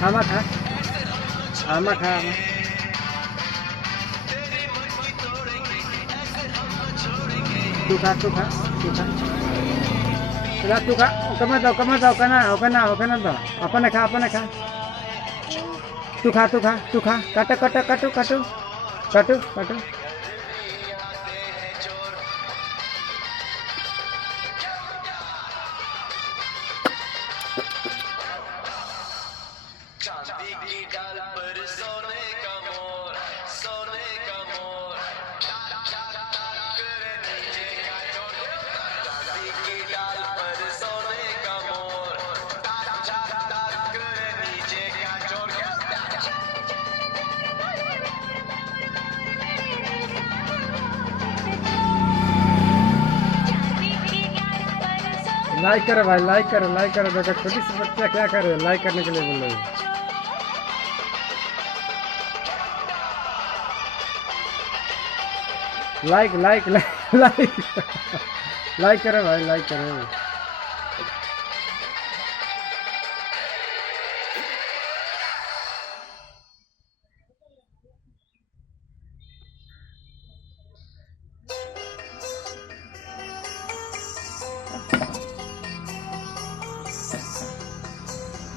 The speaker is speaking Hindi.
आमा खा, आमा खा, आमा। तू खा, तू खा, तू खा। चला तू खा, कमा जाओ, कना अपन खा, अपन खा। तू खा, तू खा, तू खा। काटो, काटो, काटो, काटो, काटो, काटो। चांदी की डाल पर सोने का मोर, सोने का मोर। नीचे का चोर। चांदी की डाल पर सोने का मोर, नीचे का चोर। लाइक करो भाई, लाइक करो, लाइक करो। देखो छोटी सी बच्चा क्या कर रहे हैं, लाइक करने के लिए बोल रहे हैं। Like like like like like करो भाई, लाइक करो।